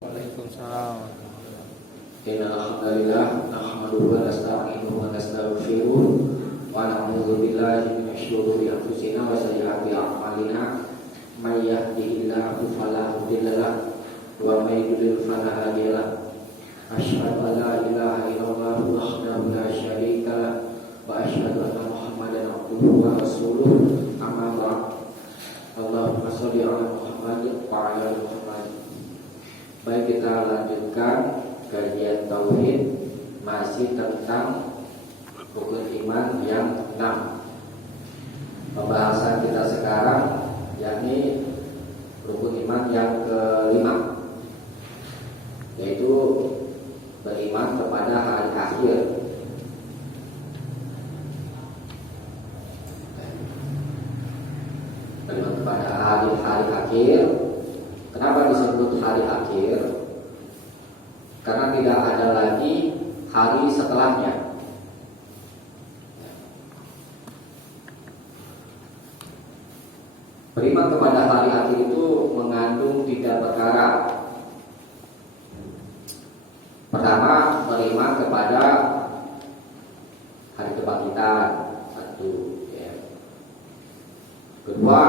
Waalaikumsalam. Innal hamdalillah nahmaduhu wa nasta'inuhu wa nastaghfiruh wa na'udzu billahi minasy syururi anfusina wa sayyiati a'malina may yahdihillahu fala mudilla lahu wa may yudlil fala hadiya lahu asyhadu an la ilaha illallah wahdahu la syarika lahu wa asyhadu anna muhammadan abduhu wa rasuluh amma ba'd. Allahumma shalli ala Muhammad wa ala ali Muhammad. Baik, kita lanjutkan kajian tauhid masih tentang rukun iman yang 6. Pembahasan kita sekarang yakni rukun iman yang kelima, yaitu beriman kepada hari akhir. Beriman kepada hari akhir. Kenapa disebut hari akhir? Karena tidak ada lagi hari setelahnya. Beriman kepada hari akhir itu mengandung 3 perkara. Pertama, beriman kepada hari kebangkitan, 1 ya. Kedua,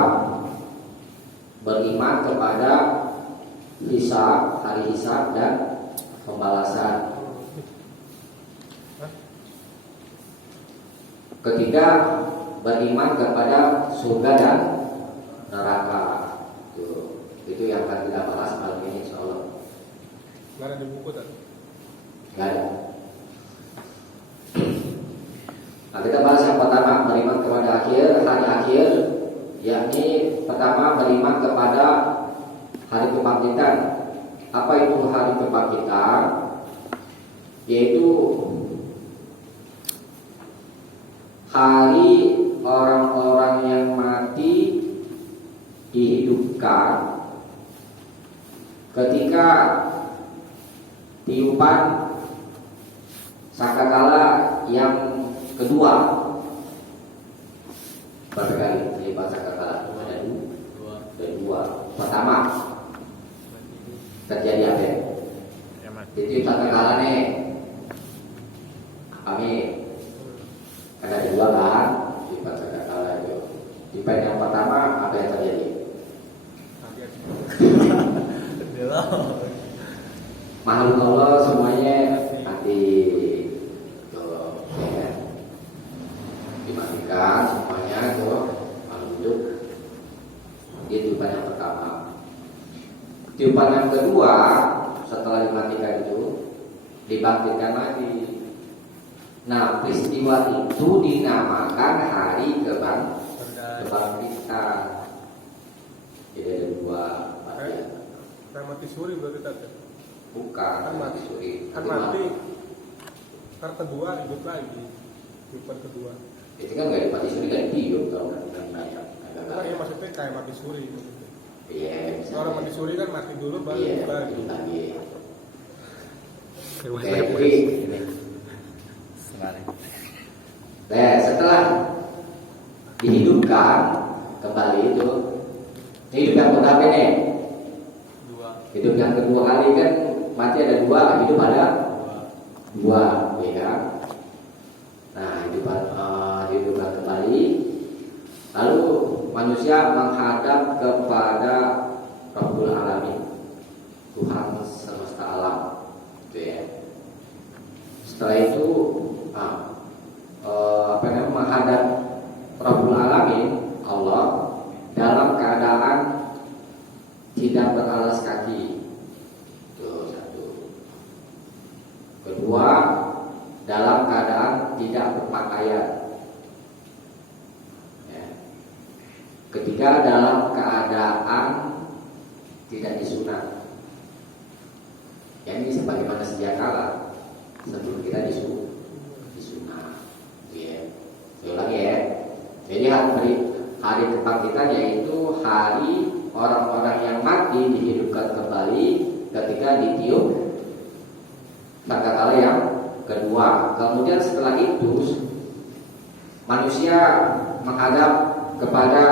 beriman kepada hisab, hari hisab dan pembalasan. Ketiga, beriman kepada surga dan neraka. Itu yang akan kita bahas malam ini, insyaallah. Gak ada di buku tadi? Gak ada. Nah, kita bahas yang pertama, beriman kepada hari akhir, yakni pertama beriman kepada hari kebangkitan. Apa itu hari kebangkitan? Yaitu hari orang-orang yang mati dihidupkan ketika tiupan sangkakala yang kedua. Berapa kali tiupan sangkakala? Ada dua. Pertama terjadi apa? Ditiup sangkakala nih. Amin. Ada 2 kan? Tiupan sangkakala itu. Tiupan yang pertama apa yang terjadi? Makhluk Allah semuanya mati. Tuh, ya. Dimatikan semuanya tuh makhluk hidup. Itu tiupan yang pertama. Tiupan yang kedua setelah dimatikan itu dibangkitkan lagi. Nah, peristiwa itu dinamakan hari kebangkitan. Jadi ada 2 bagian. Kan mati suri berarti tadi? Bukan, Kan mati suri. Kan mati. Kan kedua hidup lagi. Tiupan kedua. Itu kan nggak mati suri, kan tiup kalau Nah, ya maksudnya kayak mati suri maksudnya. Iya. Orang mati suri kan mati dulu baru Iya, hidup lagi. hidup lagi. Nah, setelah dihidupkan kembali itu, hidup yang berapa nih? 2. Hidup yang kedua kali kan mati ada 2, hidup ada 2, ya kan? Nah, hidupkan kembali. Lalu manusia menghadap kepada Rabbul Alamin, Tuhan semesta alam, gitu ya. Setelah itu menghadap Rabbul Alamin, Allah, dalam keadaan tidak beralas kaki. Itu 1. Kedua, dalam keadaan tidak berpakaian. Ya. Ketiga, dalam keadaan tidak disunat. Yang ini sebagaimana sedia kala sebelum kita disunat. Ya. Saya ulangi ya. Jadi hari kebangkitan yaitu hari orang-orang yang mati dihidupkan kembali ketika ditiup sangkakala yang kedua. Kemudian setelah itu manusia menghadap kepada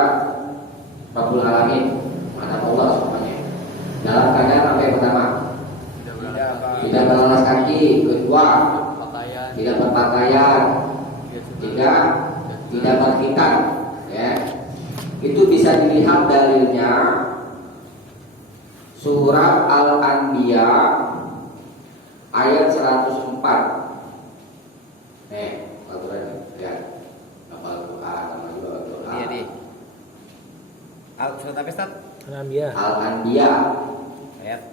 Rabbul Alamin, menghadap Allah semuanya. Dalam keadaan apa yang pertama? tidak beralas kaki, kedua pakaian, tidak berpakaian, tidak berkhitan, ya. Itu bisa dilihat dalilnya surat Al-Anbiya ayat 104. Aturan ya. Hafal Quran sama juga Quran. iya di surat apa Ustaz? Al-Anbiya Ayat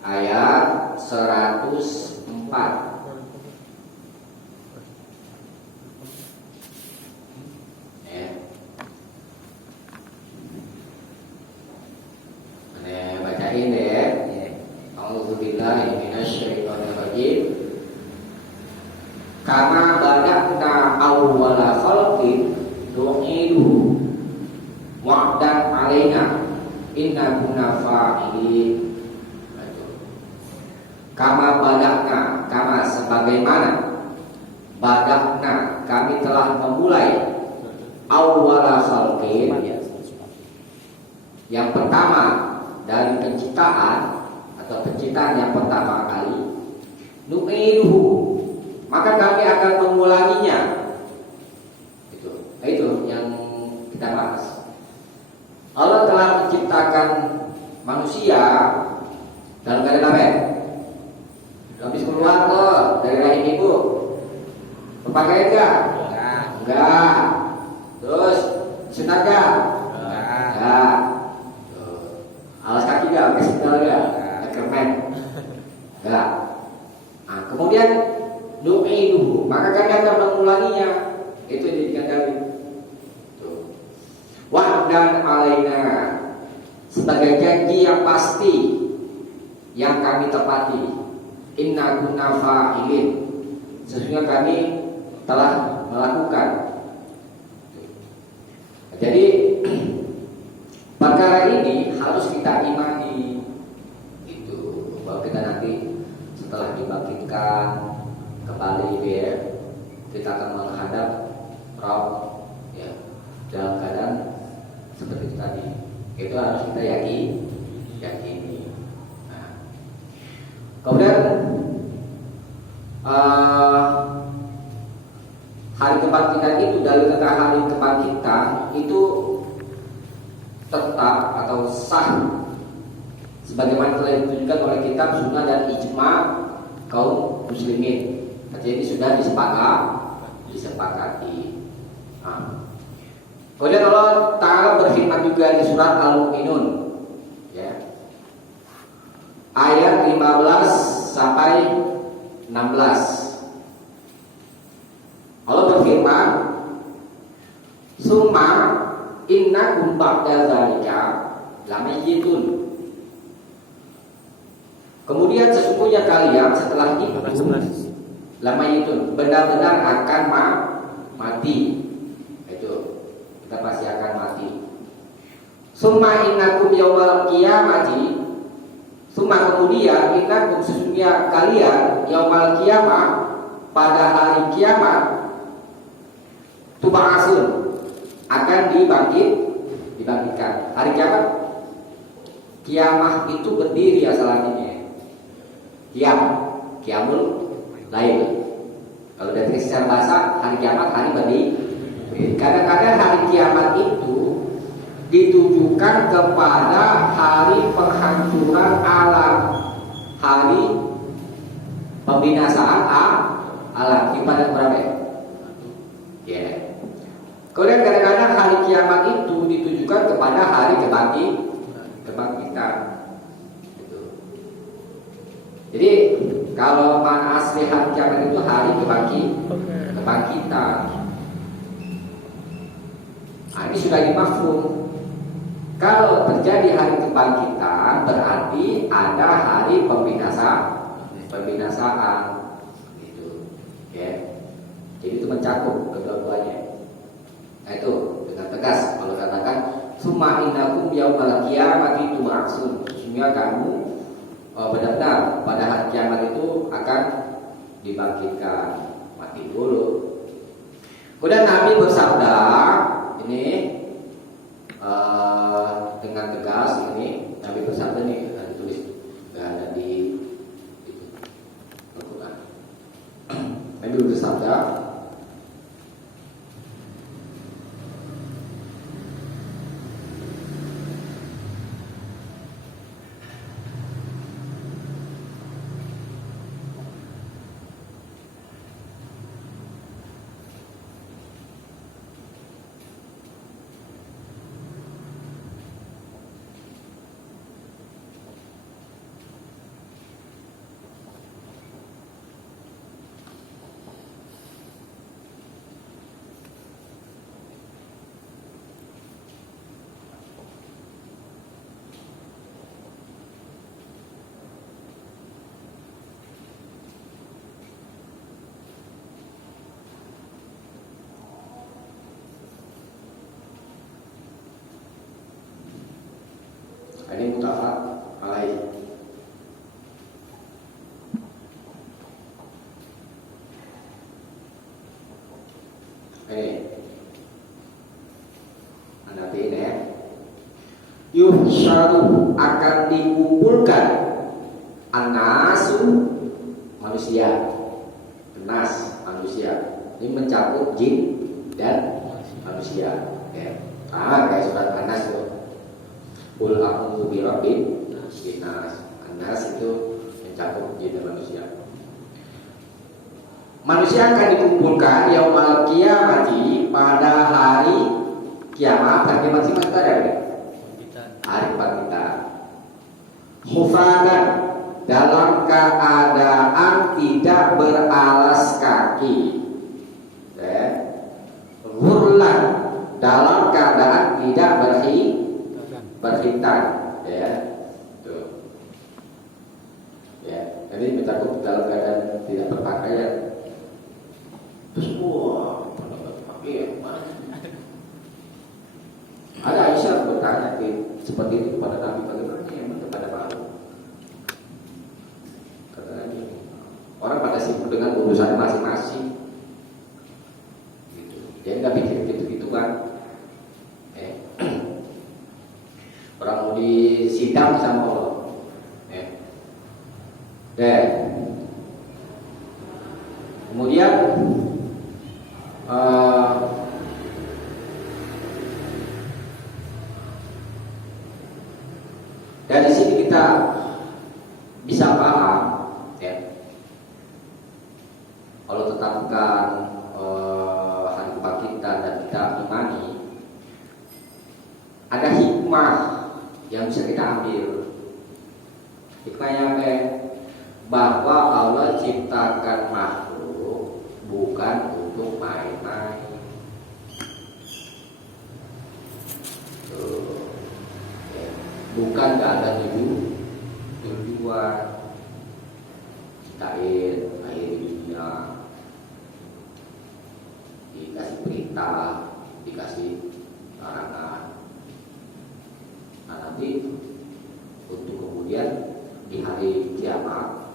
ayat 104. Ya. Bacain deh. A'udzubillahi minasyaitonirrajim. Kama bada'na awwala khalqin nu'idu wa'dan 'alaina inna kunna fa'ilin. Kama bada'na, kama sebagaimana bada'na kami telah memulai awwala khalqin, yang pertama dari penciptaan atau penciptaan yang pertama kali, nu'iduhu, maka kami akan mengulanginya. Itu yang kita bahas. Allah telah menciptakan manusia dalam keadaan apa? Habis keluar tuh dari rahim ibu, berpakaian enggak? Enggak. Terus sunat enggak? Enggak. Alas kaki enggak? Pakai sandal enggak? Kermen? Enggak. Nah, kemudian nu'iduhu, maka kami akan mengulanginya. Itu yang dijadikan dalil. Wa'dan 'alaina, sebagai janji yang pasti yang kami tepati. Inna kunna fa'ilin, sesungguhnya kami telah melakukan. Jadi perkara ini harus kita imani. Itu bahwa kita nanti setelah dibangkitkan kembali, ya, kita akan menghadap Rabb, ya, dalam keadaan seperti itu tadi. Itu harus kita yakini. Nah, kemudian hari kebangkitan itu, dari tentang hari kebangkitan itu tetap atau sah sebagaimana telah ditunjukkan oleh kitab, sunnah dan ijma kaum muslimin. Artinya ini sudah disepakati. Nah, kemudian Allah Ta'ala berfirman juga di surat Al-Mu'minun, ya, ayat 15 sampai 16. Allah berfirman, "Summa innakum ba'da dzalika lamayitun." Kemudian sesungguhnya kalian setelah itu lamayitun, benar-benar akan mati. Itu kita pasti akan mati. Summa innakum yaumal qiyamati, summa kemudian innakum sesungguhnya kalian yaumal qiyamah, pada hari kiamat, tuba'asun, akan dibangkitkan. Hari kiamat, kiamah itu berdiri asal artinya. Kiamul lail. Kalau dari secara bahasa, hari kiamat hari berdiri. Kadang-kadang hari kiamat itu ditujukan kepada hari penghancuran alam, hari pembinasaan alam. Pada berapa? Ya. Kemudian kadang-kadang hari kiamat itu ditujukan kepada hari kebangkitan. Jadi kalau makna asli hari kiamat itu hari kebangkitan. Nah, ini sudah dimafhum. Kalau terjadi hari kebangkitan, berarti ada hari pembinasaan. Gitu. Ya. Jadi itu mencakup kedua-duanya. Nah, itu dengan tegas kalau katakan summa innakum yaumal qiyamati tub'atsun, sesungguhnya kamu benar-benar pada hari kiamat itu akan dibangkitkan. Mati dulu. Kemudian Nabi bersabda ini dengan tegas, ini Nabi bersabda nih, ada tulis, nggak ada di itu. bersabda, ini mutafaq alaih. Anda ini ya. Yuhsyaru akan dikumpulkan anasu manusia, nas manusia. Ini mencakup jin dan manusia. Ya. Kayak surat Anas tuh. Qul a'udzu birabbin nas. Anas itu mencakup jin dan manusia. Manusia akan dikumpulkan yaumul qiyamati pada hari kiamat. Hari kiamat sih maksudnya ada ya? Hari kebangkitan. Hufatan dalam keadaan tidak beralas kaki. Ghurlan dalam keadaan tidak berhitan, ya, tuh, ya. Jadi mencakup dalam keadaan tidak berpakaian. Terus pada berpakaian mana? Ada Aisyah bertanya seperti itu kepada Nabi, bagaimana emang kepada Pak? Kata Nabi, orang pada sibuk dengan urusan masing-masing. Gitu. Jadi nggak pikir gitu-gitu kan. Orang mau disidang sama Allah. Dan kemudian dari sini kita bisa paham, ya, kalau tetapkan hari kebangkitan dan kita imani, ada hikmah yang bisa kita ambil. Hikmahnya apa? Bahwa Allah ciptakan makhluk bukan untuk main-main. Bukan gak ada tujuan. Lahir di dunia, dikasih perintah, dikasih larangan. Nah, nanti untuk kemudian di hari kiamat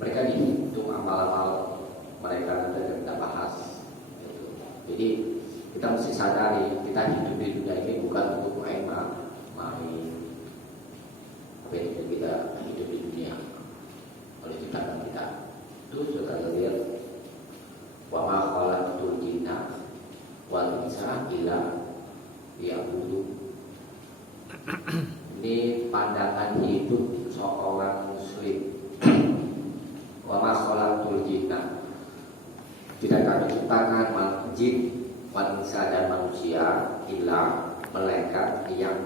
mereka dihitung amal-amal mereka, dan kita bahas gitu. Jadi kita mesti sadari kita hidup di dunia ini bukan untuk main-main. Apa itu kita hidup di dunia oleh ciptaan kita. Itu sudah lihat wa ma khalaqtul jinna wal insa illa liya'budun. Ini pandangan hidup seorang muslim. Wa ma khalaqtul jinna, tidak kami ciptakan jin, manusia dan manusia illa melainkan yang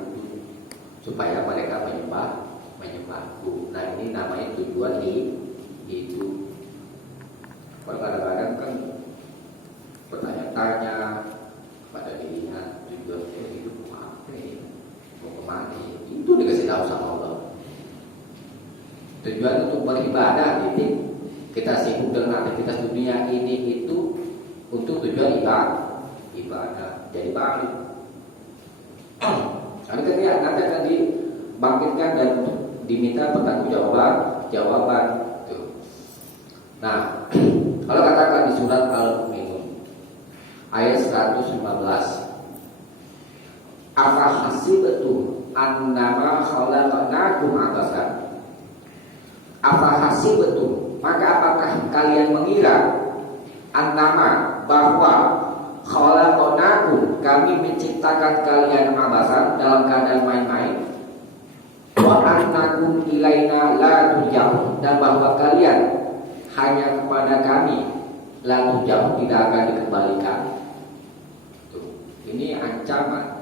supaya mereka menyembahku. Nah, ini namanya tujuan hidup. Kalau kadang-kadang kan bertanya-tanya pada dirinya, tujuan hidup apa ya? Mau kemana? Itu dikasih tahu sama Allah. Tujuan untuk beribadah, jadi kita sibuk dengan aktivitas dunia ini itu untuk tujuan ibadah. Jadi balik. Nanti akan dibangkitkan dan diminta pertanggungjawaban. Nah, kalau katakan di surat Al-Mu'minun ayat 115, afa hasibtum annama khalaqnakum abasan. Afa hasibtum, maka apakah kalian mengira annama bahwa khalaqnakum kami menciptakan kalian abasan dalam keadaan main-main, wa annakum ilaina la turja'un dan bahwa kalian hanya kepada kami la turja'un tidak akan dikembalikan. Tuh, ini ancaman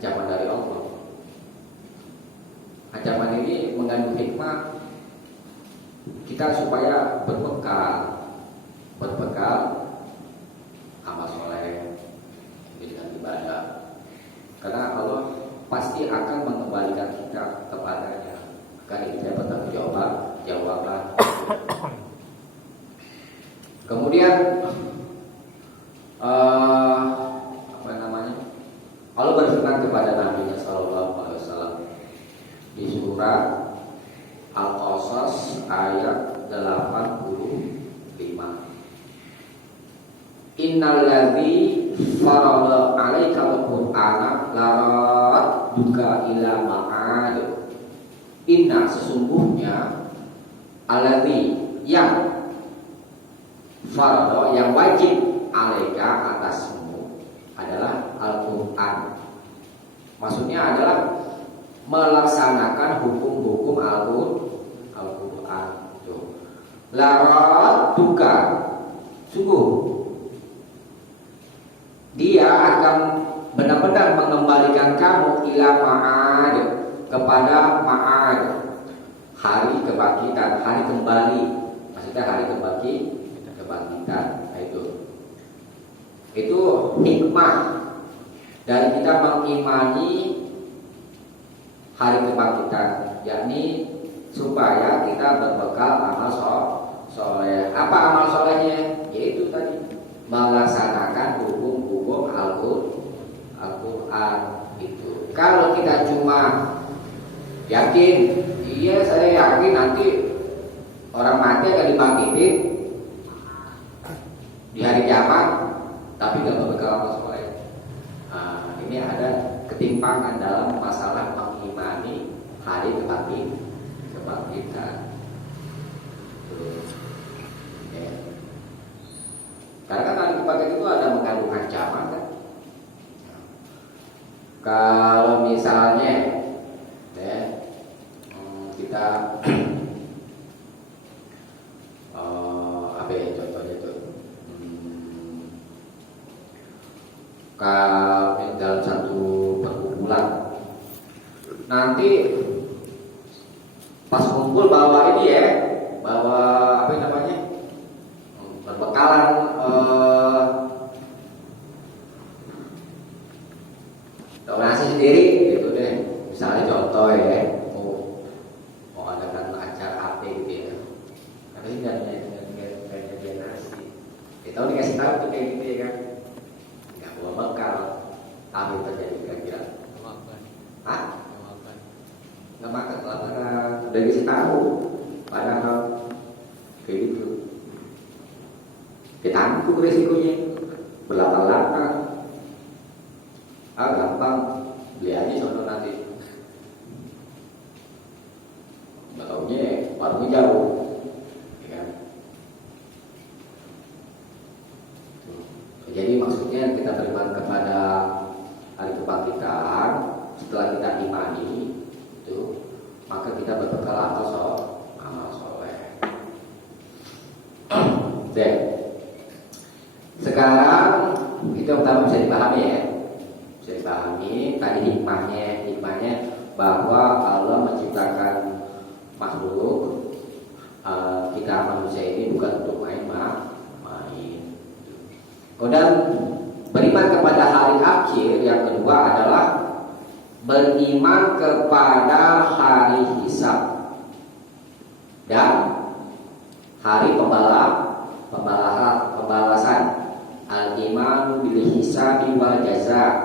dari Allah. Ancaman ini mengandung hikmah kita supaya berbekal amal soleh dengan ibadah, karena Allah pasti akan mengembalikan kita kepadanya. Akan kita bertanggung jawablah. Kemudian Allah berfirman kepada Nabi Sallallahu Alaihi Wasallam di surat Al-Qasas ayat 85. Innalladzi farada 'alaikal qur'ana laradduka ila ma'ad. Inna sesungguhnya alladzi yang farada yang wajib 'alaika atasmu adalah Al-Qur'an. Maksudnya adalah melaksanakan hukum-hukum Al-Qur'an. Laradduka sungguh dia akan benar-benar mengembalikan kamu ila ma'ad, kepada ma'ad, hari kebangkitan, hari kembali. Maksudnya hari kebangkitan. Nah, itu hikmah dari kita mengimani hari kebangkitan, yakni supaya kita berbekal amal soleh. Apa amal solehnya? Yaitu tadi melaksanakan hukum-hukum Al-Quran itu. Kalau kita cuma yakin, iya saya yakin nanti orang mati akan dibangkitin di hari kiamat, tapi gak berbekal amal soleh. Nah, ini ada ketimpangan dalam masalah mengimani hari kebangkitan. Karena kan hari kebangkitan itu ada mengandung ancaman kan. Kalau misalnya kita apa ya contohnya itu, kalau dalam satu perkumpulan nanti pas kumpul bawa ini ya, bawa apa namanya, berbekalan donasi sendiri gitu deh. Misalnya contoh ya, mau adakan acara apa gitu ya, tapi nggak nasi, kita dikasih tahu tuh kayak gitu ya kan, nggak bawa bekal, apa yang terjadi kira-kira? Nggak makan lantaran udah dikasih tahu, padahal kayak gitu. Ditanggung resikonya berlapar-lapar. Gampang, beli aja sono nanti. Nggak taunya warungnya jauh, ya kan? Jadi maksudnya kita beriman kepada hari kebangkitan, setelah kita imani itu, maka kita berbekal amal soleh. Deh. Sekarang itu yang pertama bisa dipahami ya. Bisa dipahami tadi hikmahnya bahwa Allah menciptakan makhluk kita manusia ini bukan untuk main-main. Kemudian beriman kepada hari akhir yang kedua adalah beriman kepada hari hisab dan hari pembalasan. Al-imanu bil hisabi wal jaza.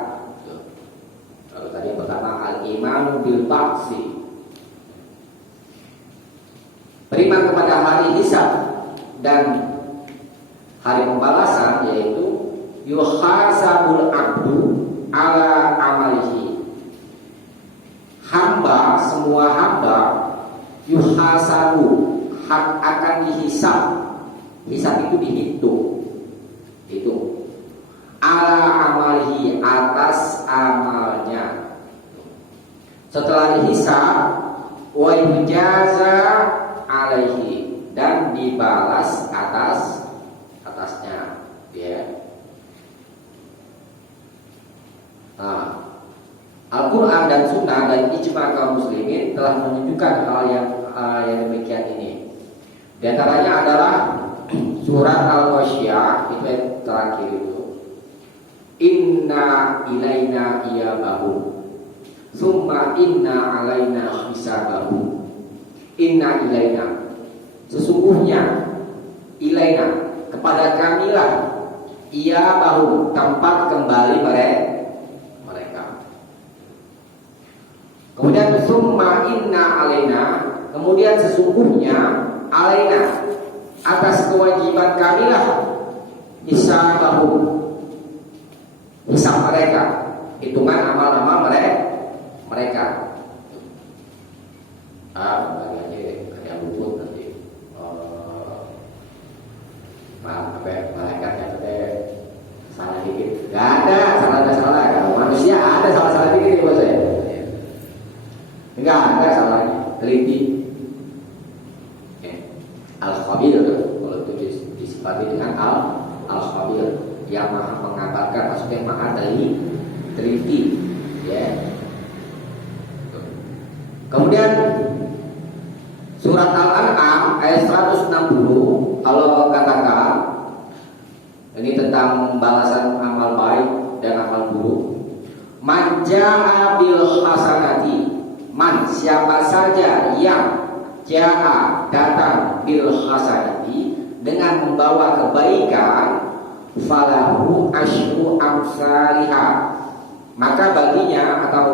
Kalau tadi yang pertama al-imanu bil ba'si. Beriman kepada hari hisab dan hari pembalasan, yaitu yuhasabul abdu ala amalihi. Semua hamba yuhasabu akan dihisab Hisab itu dihitung. Ala amalihi, atas amalnya. Setelah dihisab, wa yujaza alaihi, dan dibalas atasnya, ya. Nah, Al-Quran dan Sunnah dan ijma kaum muslimin telah menunjukkan hal yang demikian ini. Di antaranya adalah surat Al-Ghasyiyah, itu yang terakhir itu. Inna ilaina iyabahum, summa inna alaina hisabahum. Inna ilaina, sesungguhnya, ilaina, kepada kamilah, iyabahum, tempat kembali mereka. Kemudian summa inna alaina, kemudian sesungguhnya, alaina, atas kewajiban kamilah, hisabahum, hisab mereka, hitungan amal-amal mereka. Bagi aja kerja luput nanti. Malaikatnya salah dikit. Gak ada salah. Kalau manusia ada salah dikit, bos saya. Enggak ada salahnya. Teliti. Al-Khabir, kalau itu disifati dengan Al-Khabir, yang maha mengabarkan, maksudnya maha teliti, ya. Kemudian surat Al-An'am ayat 160, Allah katakan ini tentang balasan amal baik dan amal buruk. Man jaa bil hasanati, man, siapa saja yang jaa, datang, bil hasanati, dengan membawa kebaikan, falahu asyru amsalihah, maka baginya atau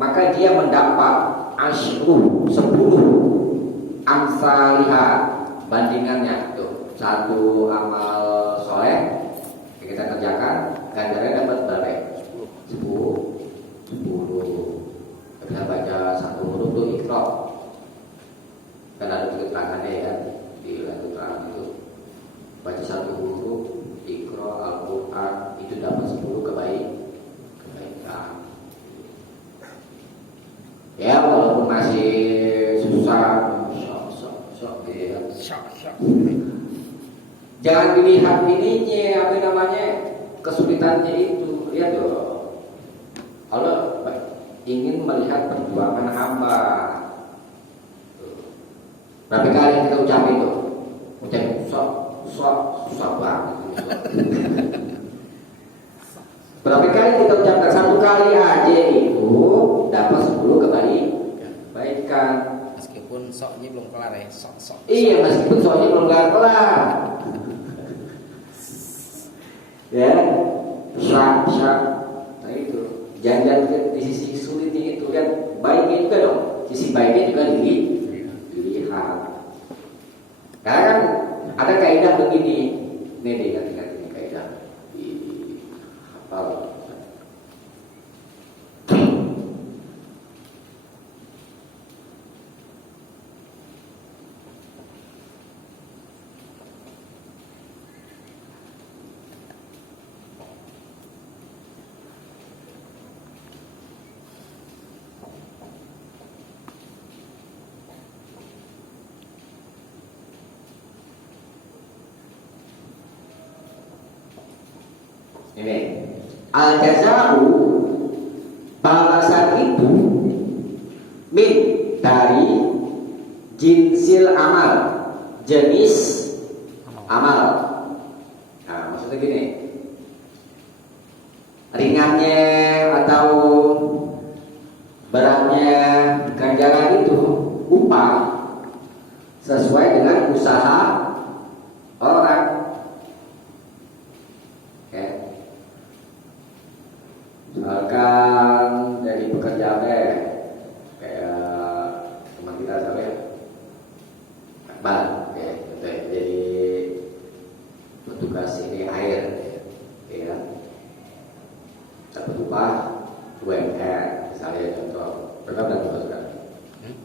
maka dia mendapat asyru 10 amsalihah, bandingannya. Tuh, satu amal soleh yang kita kerjakan, ganjarannya dapat berapa? 10. Kita baca satu huruf tuh Iqra, kan ada keterangannya ya, di keterangan itu baca satu huruf Iqra Al-Quran, itu dapat 10 kebaikan. Ya walaupun masih susah, ya. Jangan dilihat ininya, apa namanya, kesulitannya itu. Lihat dong, Allah ingin melihat perjuangan hamba. Berapa kali kita ucap itu? Susah banget. Berapa kali kita ucapkan? Satu kali aja itu dapat 10 kebaikan. Meskipun soknya belum kelar ya, sok. Iya, meskipun soknya belum kelar. Ya, syak. Nah itu, jangan di sisi sulitnya itu kan, baiknya juga dong. Sisi baiknya juga dilihat. Karena kan ada kaidah begini, nih ganti kaidah di hafal. Ini al-jaza'u, balasan itu, min, dari jinsil amal, jenis amal. Nah, maksudnya gini, ringannya atau beratnya ganjaran itu upah sesuai dengan usaha orang. Misalkan dari pekerjaan kayak teman kita siapa ya, Akbar, jadi petugas ini air, ya, dapat upah UMR, misalnya contoh, berapa tugas kan?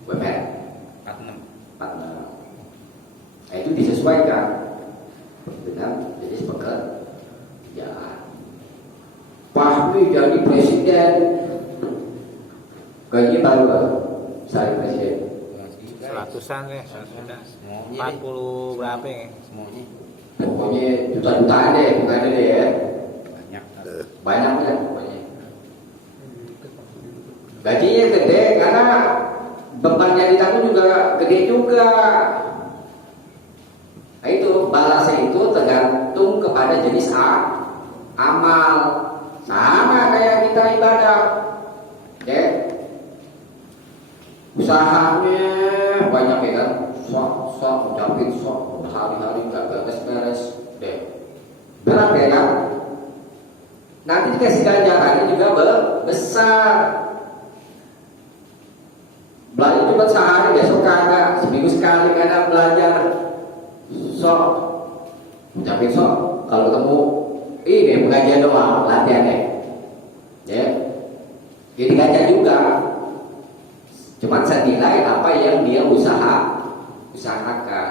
UMR 46. Nah, itu disesuaikan. nih jadi presiden. Gajinya baru saya presiden. Seratusan ya, Semuanya 40 berapa ya? Semuanya Pokoknya juta-jutaan deh, bukan deh ya. banyak. Banyak ya pokoknya. Gajinya gede karena beban yang ditanggung juga gede juga. Nah itu balasnya itu tergantung kepada jenis amal. Sama kayak kita ibadah. Ya. Usahanya banyak ya kan. Sok ucapin sok hari-hari nggak beres-beres deh. Berat ya kan. Nanti dikasih ganjarannya juga besar. Belajar cuma sehari, besok kagak, seminggu sekali kadang belajar. Sok, ucapin sok. Kalau ketemu, ini pengajian doang, latihan deh. Ya, jadi gajar juga. Cuma senilai apa yang dia usahakan,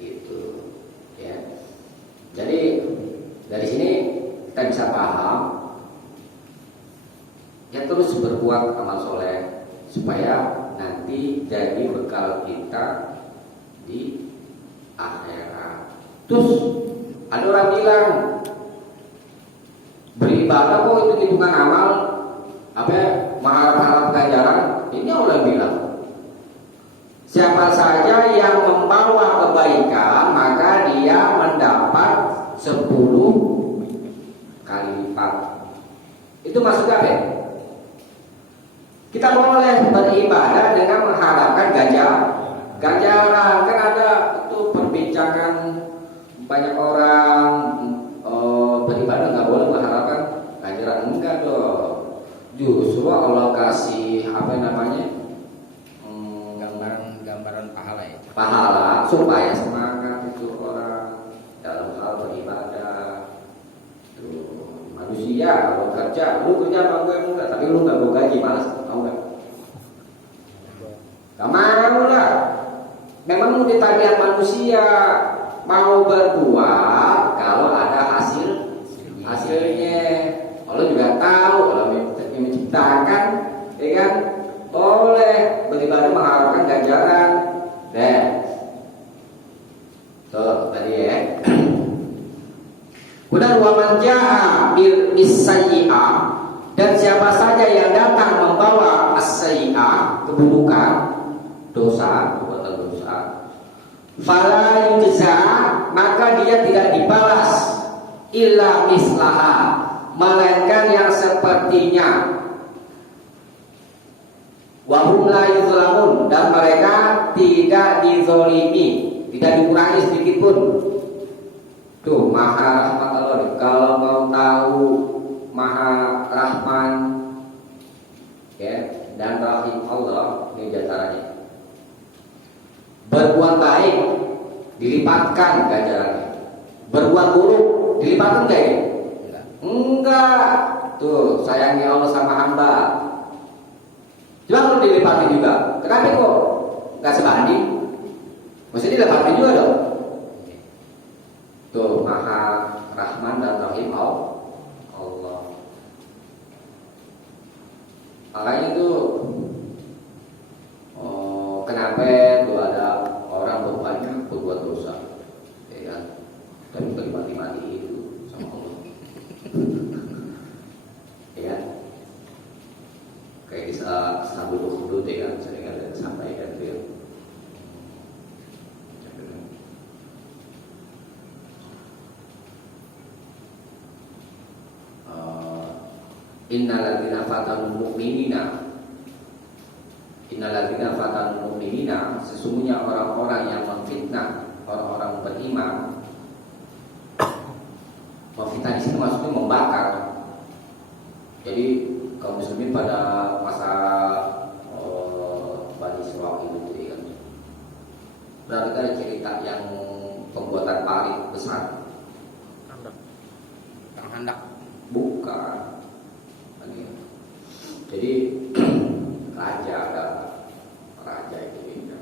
gitu. Ya. Jadi dari sini kita bisa paham. Ya terus berbuat amal soleh supaya nanti jadi bekal kita di akhirat. Terus ada orang bilang beribadah kok itu hitungan amal, mengharap-harap ganjaran. Ini Allah bilang siapa saja yang membawa kebaikan maka dia mendapat 10 kali lipat. Itu maksudnya apa? Kita boleh beribadah dengan mengharapkan ganjaran. Kan ada itu perbincangan banyak orang beribadah nggak boleh mengharapkan ganjaran. Enggak dong. Justru Allah kasih Gambaran pahala ya. pahala supaya semangat itu orang dalam hal beribadah. Tuh, manusia kalau kerja, lu kerja sama gue enggak, tapi lu nggak mau gaji, malas, mau nggak? Gak mau lah. Memang tabiat manusia mau berbuat kalau ada hasilnya. Allah juga tahu kalau yang menciptakan, ya kan? Boleh beribadah mengharapkan ganjaran. Tuh tadi ya. Kemudian wa man jaa bil sayyi'ah, dan siapa saja yang datang membawa as-sayyi'ah, keburukan, dosa, perbuatan dosa, fala yujza, maka dia tidak dibalas illa mislaha, melainkan yang sepertinya. Wa hum la yuzlamun, dan mereka tidak dizolimi, tidak dikurangi sedikit pun. Tuh maha rahmat Allah. Kalau mau tahu maha rahman ya dan rahim Allah, ini caranya. Berbuat baik dilipatkan ganjarannya. Berbuat buruk dilipatkan enggak ya? Enggak. Tuh sayangi Allah sama hamba. Cuma perlu dilipatin juga. Kenapa kok nggak sebanding? Mesti dilipatin juga dong. Tuh maha rahman dan rahim Allah. Makanya tuh kenapa tuh ada orang banyak berbuat dosa, ya kan? Dan mati-mati itu sama Allah. Ya kan? Kayak di saat sambil berhudud, ya kan? Sering ada sampaikan itu ya. Innalladzina fatanul mu'minina, sesungguhnya orang-orang yang memfitnah orang-orang beriman. Memfitnah di sini maksudnya membakar. Jadi kaum muslimin pada masa Bani Israil itu kan. Berarti ada cerita yang pembuatan parit besar. Handak. Bukan. Jadi raja itu ini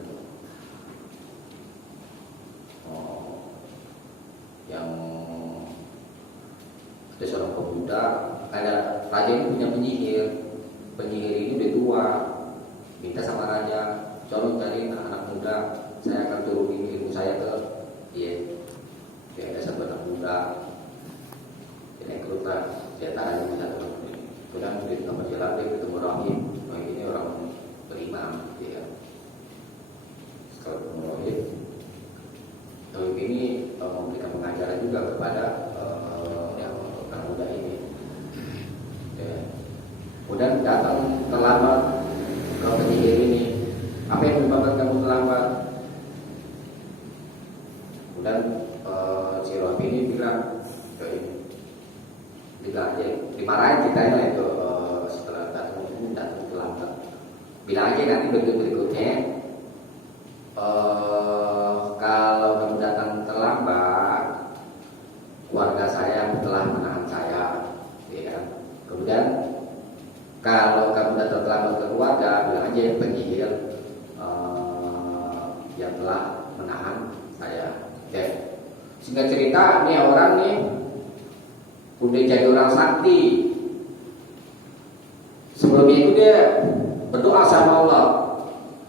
yang ada seorang pemuda ada raja ini punya penyihir. Penyihir ini udah tua, minta sama raja, tolong cari anak muda, saya akan turunin ilmu saya ke dia. Dia ada satu anak muda, dia rekrutkan, dia tanya di satu ini. Kemudian di tengah perjalanan dia ketemu Rahim. Rahim ini orang beriman, ya. Setelah ketemu Rahim ini memberikan pengajaran juga kepada yang anak muda ini. Ya. Kemudian datang terlambat ke penyihir ini. Apa yang menyebabkan kamu terlambat? Kemudian si Robi ini bilang, dimarahin kita itu setelah datang terlambat. Bilang aja nanti berikutnya, kalau kamu datang terlambat, keluarga saya telah menahan saya, ya. Kemudian kalau kamu datang terlambat ke keluarga, bilang aja penyihir yang telah menahan saya. Oke. Singkat cerita, nih orang nih udah jadi orang sakti. Sebelumnya itu dia berdoa sama Allah.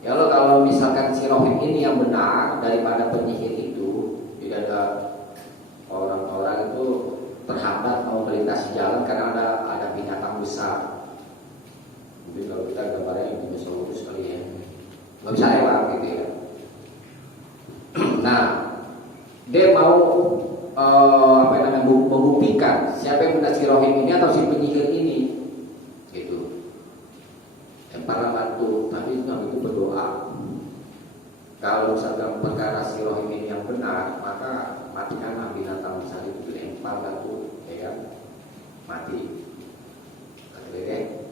Ya Allah, kalau misalkan si Rohim ini yang benar daripada penyihir itu, tidak ada orang-orang itu terhambat mau melintasi jalan karena ada binatang besar. Mungkin kalau kita gambarnya yang dinosaurus sekali ya, nggak bisa lewat gitu ya. Nah, dia mau membuktikan siapa yang benar, si Rohim ini atau si penyihir ini, gitu. Yang para bantu, tapi itu berdoa. Kalau misalkan perkara si Rohim ini yang benar, maka matikanlah binatang besar itu, dilempar batu, ya kan? Mati. Akhirnya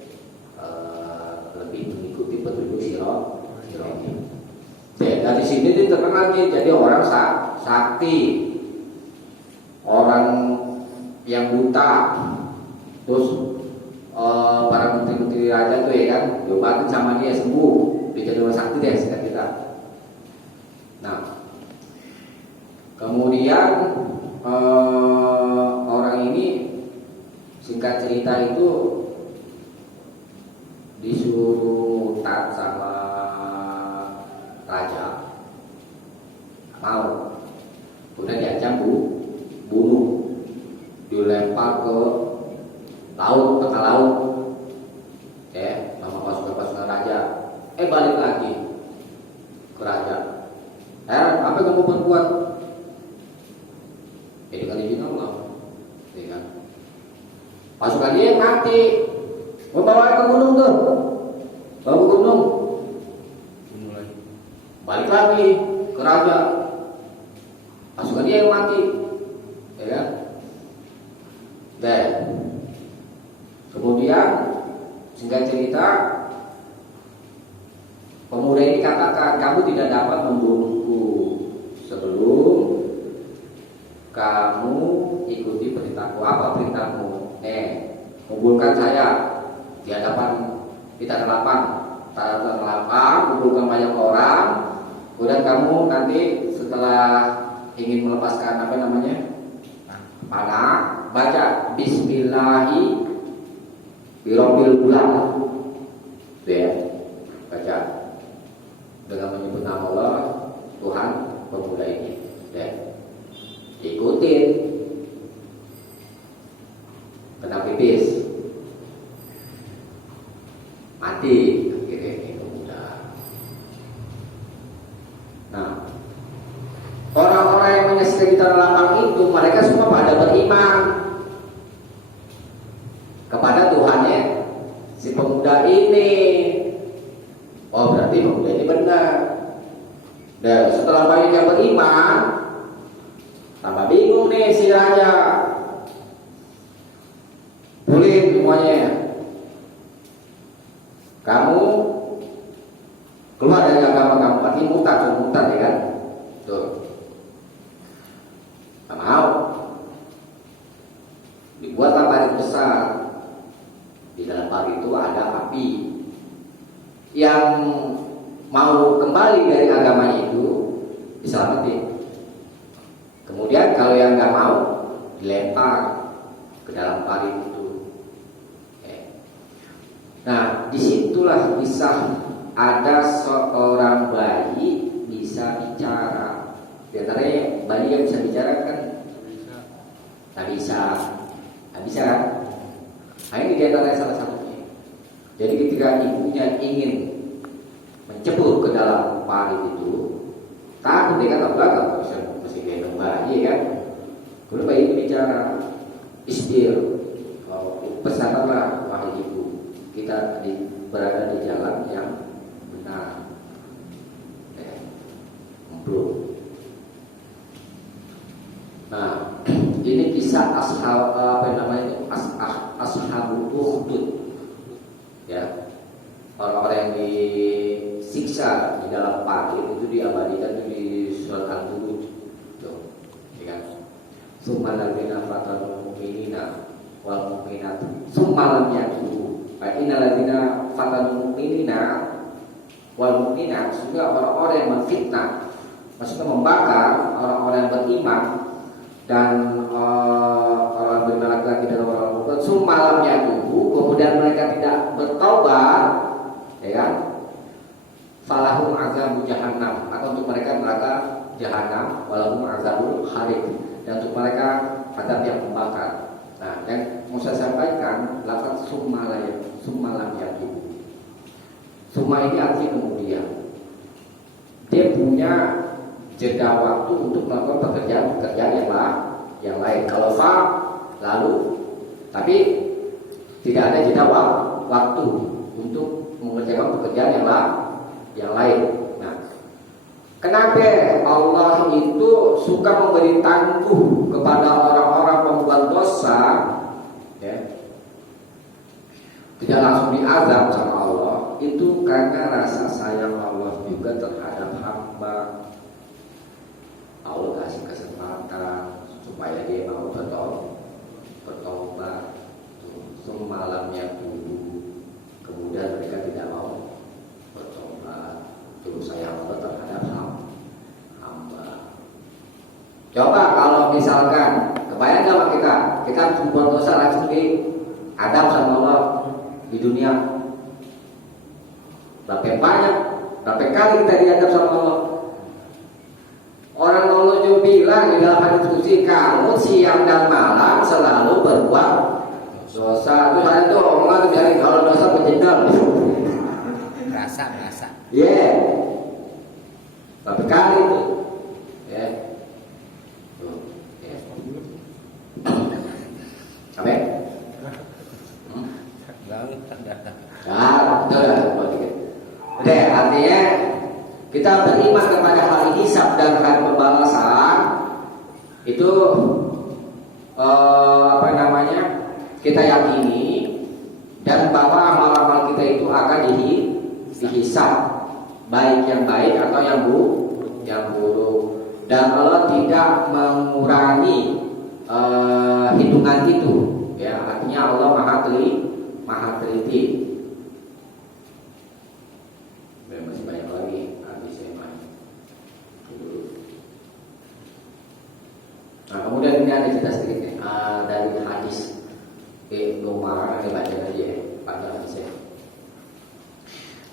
lebih mengikuti petunjuk si Rohim. Dari sini dia terkenal jadi orang sakti, orang yang buta. Terus para menteri-menteri raja tuh ya kan, diobatin sama dia sembuh, dia jadi orang sakti deh singkat kita. Nah, kemudian orang ini singkat cerita itu disuruh mutat sama raja, mau. Kemudian diancam bunuh, dilempar ke laut, tengah laut, ya, sama pasukan raja. Balik lagi ke raja. Apa yang kamu perbuat? Dengan izin Allah, ya kan? Pasukan dia mati, membawa ke gunung tuh, bawa ke gunung, balik lagi ke raja. Pasukan dia yang mati, ya kan? Dan kemudian singkat cerita, pemuda ini katakan, kamu tidak dapat membunuhku sebelum kamu ikuti perintahku. Apa perintahmu? Kumpulkan saya di hadapan kita delapan, kumpulkan banyak orang. Kemudian kamu nanti setelah ingin melepaskan panah, baca Bismillahi birobbil bulan, ya, baca dengan menyebut nama Allah Tuhan pemuda ini, ya, ikutin, kena pipis, mati akhirnya ini pemuda. Nah, orang-orang yang menyaksikan kita lapang itu, mereka semua pada beriman kepada Tuhannya si pemuda ini. Oh, berarti pemuda ini benar. Dan setelah banyak yang beriman, tambah bingung nih si raja. Boleh semuanya, kamu keluar dari agama kamu, berarti mutat ya kan? Tuh. Tak mau. Dibuatlah parit besar. Di dalam parit itu ada api. Yang mau kembali dari agamanya itu diselamatin. Kemudian kalau yang nggak mau, dilempar ke dalam parit itu. Nah, disitulah bisa ada seorang bayi bisa bicara. Di antaranya bayi yang bisa bicara kan? Tak bisa, tak bisa kan? Nah, ini di antaranya salah satunya. Jadi ketika ibunya ingin menjebur ke dalam parit itu, takut dia kata belakang masih gendong bayi kan? Kemudian bayi itu bicara, istir, pesanlah wahai ibu, kita berada di jalan yang benar. Nah, ini kisah ashabul ukhdud, ya, orang-orang yang disiksa di dalam parit itu diabadikan di surat Al-Buruj, ya kan? Summaladzina fatanul mu'minina wal mu'minat summalam yatubu. Innalladzina fatanul mu'minina wal mu'minat, juga orang-orang yang menfitnah, maksudnya membakar orang-orang yang beriman dan orang beriman laki-laki dan orang mukmin, summalam yatubu, kemudian mereka tidak bertobat, ya kan? Falahum azabul jahannam, atau untuk mereka neraka jahannam, walahum azabul harik, dan untuk mereka azab yang membakar. Nah, yang mau saya sampaikan, lafaz summalam yatubu. Summa ini artinya kemudian dia punya jeda waktu untuk melakukan pekerjaan yang lain. Kalau fa lalu, tapi tidak ada jeda waktu untuk mengerjakan pekerjaan yang lain. Nah, kenapa Allah itu suka memberi tangguh kepada orang-orang pembuat dosa, ya, tidak langsung diazab sama Allah? Itu karena rasa sayang Allah juga terhadap hamba. Allah kasih kesempatan supaya dia mau bertobat. Semalamnya dulu, kemudian mereka tidak mau bertobat. Itu sayang Allah terhadap hamba. Coba kalau misalkan, kebayang gak kita berbuat dosa langsung diadab sama Allah di dunia. Berapa kali kita diadab sama Allah? Orang Allah juga bilang di dalam hadis qudsi, kamu siang dan malam selalu berbuat dosa. Terus ada tuh orang dari kalau dosa menjendal. Rasa. Yeah. Berapa kali itu? Ya. Tuh. Ya. Sampai? Oke, artinya kita beriman kepada hari hisab dan hari pembalasan itu kita yakini, dan bahwa amal-amal kita itu akan dihisab, baik yang baik atau yang buruk, dan Allah tidak mengurangi hitungan itu, ya, artinya Allah maha teliti. Masih banyak lagi, habis saya main. Nah, kemudian ini ada cerita sedikit nih, dari hadis Umar, ini baca aja ya, panjang hadisnya.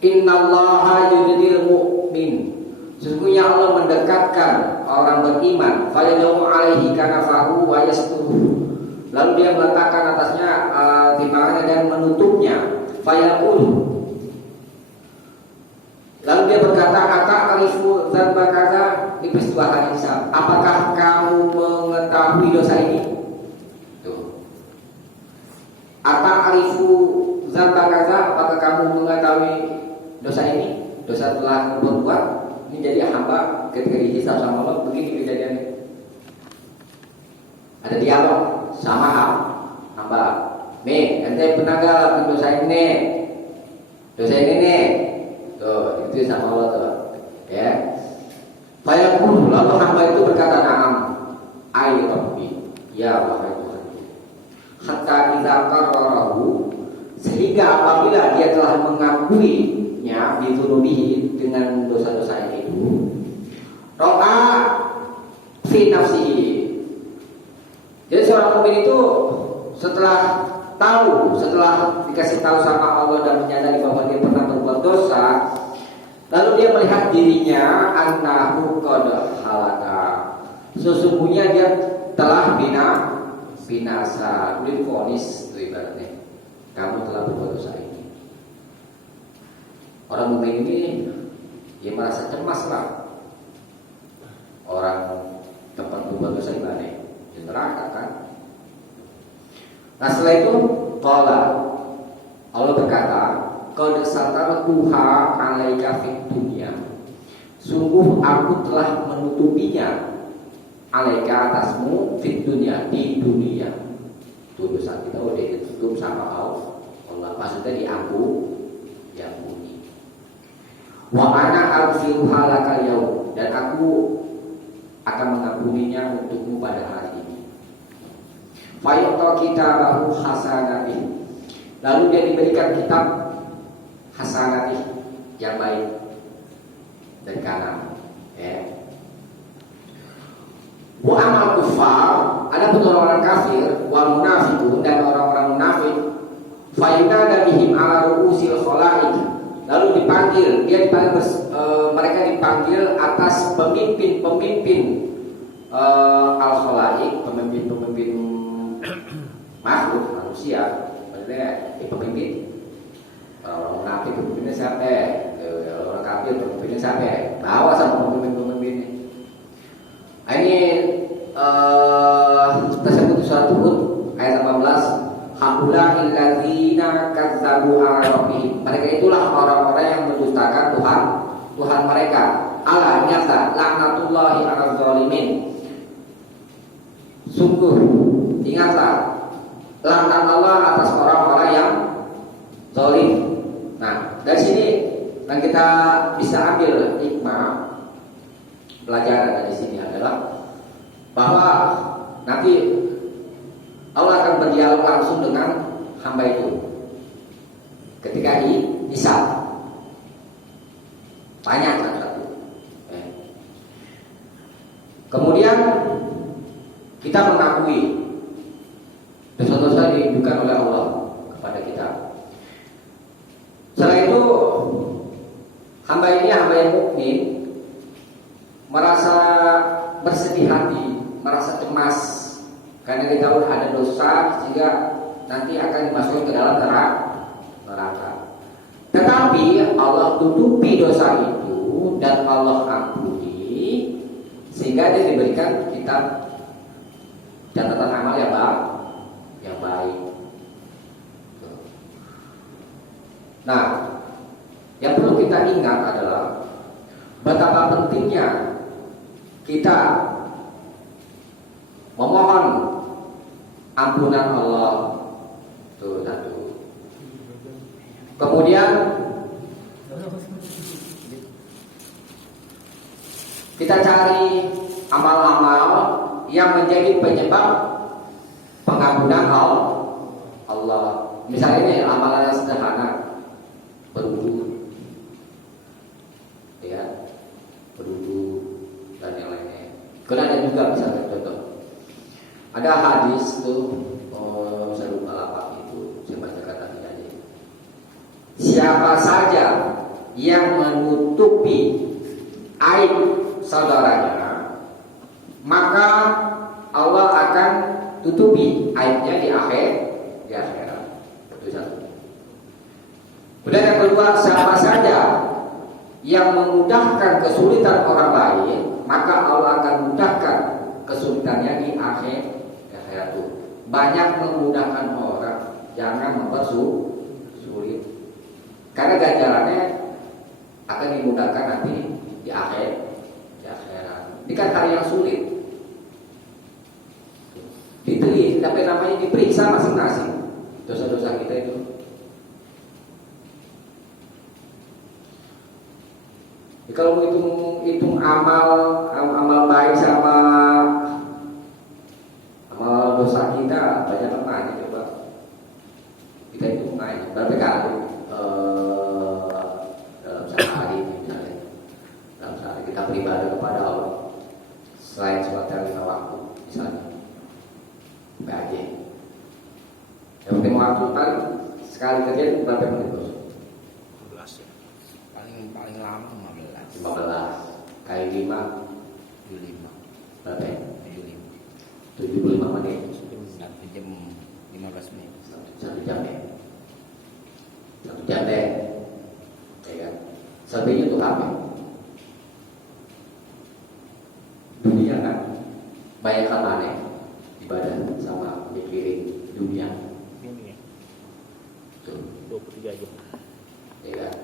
Innallaha yudhil mu'min, sesungguhnya Allah mendekatkan orang beriman, fayadumu alaihi kanafahu wa yasturuhu, lalu dia meletakkan atasnya timbangannya dan menutupnya, fayaqulu, lalu dia berkata, ata'rifu dzanba kaza, di peristiwa hari hisab, apakah kamu mengetahui dosa ini? Tuh. Ata'rifu dzanba kaza, apakah kamu mengetahui dosa ini? Dosa telah berbuat. Ini jadi hamba ketika dihisab sama Allah, begini kejadiannya. Ada dialog sama hamba. Nih, ente pernah gak dosa ini? Dosa ini nih. Tuh, itu sama Allah tuh, ya. Fayaqulu, lalu hamba itu berkata, na'am, ay Rabbi, ya wahai Tuhan. Hatta idza qarrarahu, sehingga apabila dia telah mengakuinya bidunubihi, dengan dosa-dosa itu, ro'a fi nafsihi. Jadi seorang mukmin itu setelah tahu, setelah dikasih tahu sama Allah dan menyadari bahwa dia pernah berbuat dosa, lalu dia melihat dirinya annahu qad halaka. Sesungguhnya dia telah binasa, divonis itu ibaratnya. Kamu telah berbuat dosa ini. Orang mukmin ini dia merasa cemas lah. Orang tempat berbuat dosa gimana? Di neraka kan? Nah setelah itu Allah berkata, qad satartuha 'alaika fid dunya. Sungguh aku telah menutupinya 'alaika atasmu fid dunya, di dunia. Itu dosa kita udah ditutup sama Allah. Maksudnya diampuni. Wa ana aghfiruha lakal yaum, dan aku akan mengampuninya untukmu pada hari ini. Fayu'ta kitabahu hasanatih, lalu dia diberikan kitab hasanatih yang baik dan kanan. Wa amal kufar, ada pun orang-orang kafir, wal munafiqun, dan orang-orang munafik, fayunada bihim ala ru'usil khalaik, lalu mereka dipanggil atas pemimpin al-khalaik, pemimpin makhluk manusia. Maksudnya pemimpin orang munafik, pemimpinnya siapa? Orang kafir, pemimpinnya siapa? Bawa sama pemimpin. Ini tersebut surat Hud ayat 18. Haula'il ladzina kazzabu ala rabbihim. Mereka itulah orang-orang yang mendustakan Tuhan mereka. Ala, ingatlah, laknatullahi 'alal zalimin. Sungguh ingatlah laknat Allah atas orang-orang yang zalim. Nah, dari sini yang kita bisa ambil hikmah pelajaran dari sini adalah bahwa nanti Allah akan berdialog langsung dengan hamba itu ketika dihisab. Tanya satu-satu. Kemudian kita mengakui dosa-dosa ditunjukkan oleh Allah kepada kita. Setelah itu hamba yang mukmin merasa bersedih hati, merasa cemas karena dia tahu ada dosa sehingga nanti akan dimasukkan ke dalam neraka. Tetapi Allah tutupi dosa itu dan Allah ampuni sehingga dia diberikan kitab catatan amal yang baik. Nah, yang perlu kita ingat adalah betapa pentingnya kita memohon ampunan Allah. Itu satu. Kemudian kita cari amal-amal yang menjadi penyebab pengampunan Allah. Misalnya ini amalan yang sederhana, berwudu, dan yang lainnya. Karena ada juga misalnya contoh, ada hadis tuh, saya lupa apa itu, saya baca kata tadi. Siapa saja yang menutupi aib saudaranya, maka Allah akan tutupi aibnya di akhirat. Itu satu. Kemudian yang kedua, siapa saja yang memudahkan kesulitan orang lain, maka Allah akan mudahkan kesulitannya di akhirat itu. Banyak memudahkan orang, jangan mempersulit. Karena ganjarannya akan dimudahkan nanti di akhirat. Ini kan hal yang sulit. Tapi namanya diperiksa masing-masing dosa-dosa kita itu. Kalau hitung amal baik sama amal dosa kita, banyak apa coba kita hitung aja berapa kali dalam sehari misalnya, dalam sehari kita beribadah kepada Allah selain sholat 5 waktu misalnya, baik. Yang penting waktu paling sekali kerja itu berapa menit bos? 12 ya. Paling lama 15. 15 kali 5 75. berapa ya? 75. 75 menit. 1 jam 15 menit. 1 jam ya. 1 jam deh. Ya kan? Selebihnya untuk apa? Dunia kan? Bayangkan mana ibadah sama mikirin dunia. Ini ya. Tuh. 23 jam. Ya kan?